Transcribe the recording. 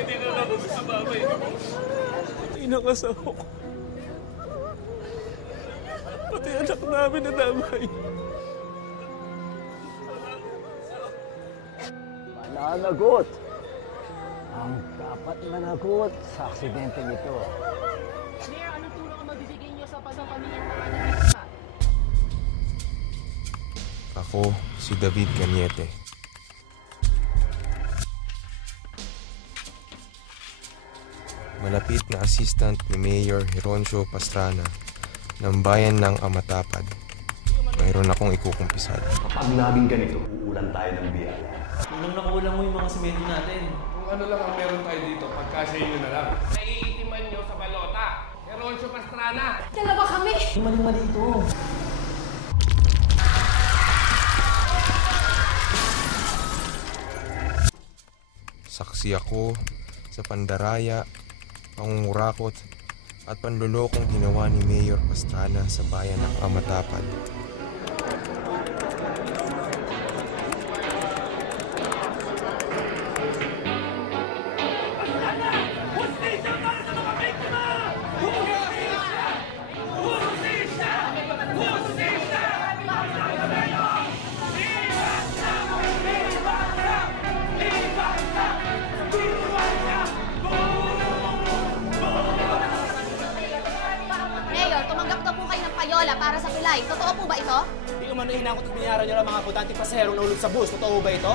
Hindi na lang ako sa babay. Pati ng asawa ko. Pati anak namin na damay. Mananagot ang dapat managot sa aksidente nito. Mayor, anong tulong ang mabibigay niyo sa pamilya ng anak? Ako, si David Cañete. Malapit na assistant ni Mayor Heroncio Pastrana ng bayan ng Amatapad. Mayroon akong ikukumpisado. Kapag laging ganito, uulan tayo ng biyaya. Nung nakulang mo yung mga semento natin. Kung ano lang ang meron tayo dito, pagkasya nyo na lang. Naiitiman nyo sa balota. Heroncio Pastrana. Dalawa kami! Mali-mali ito. Saksi ako sa pandaraya, pangungurakot at panlulokong ginawa ni Mayor Pastrana sa bayan ng Amatapad. Mayor, tumanggap na po kayo ng payola para sa tulay. Totoo po ba ito? Hindi ko man hinakot at binayaran niyo ang mga butante paserong nahulog sa bus. Totoo ba ito?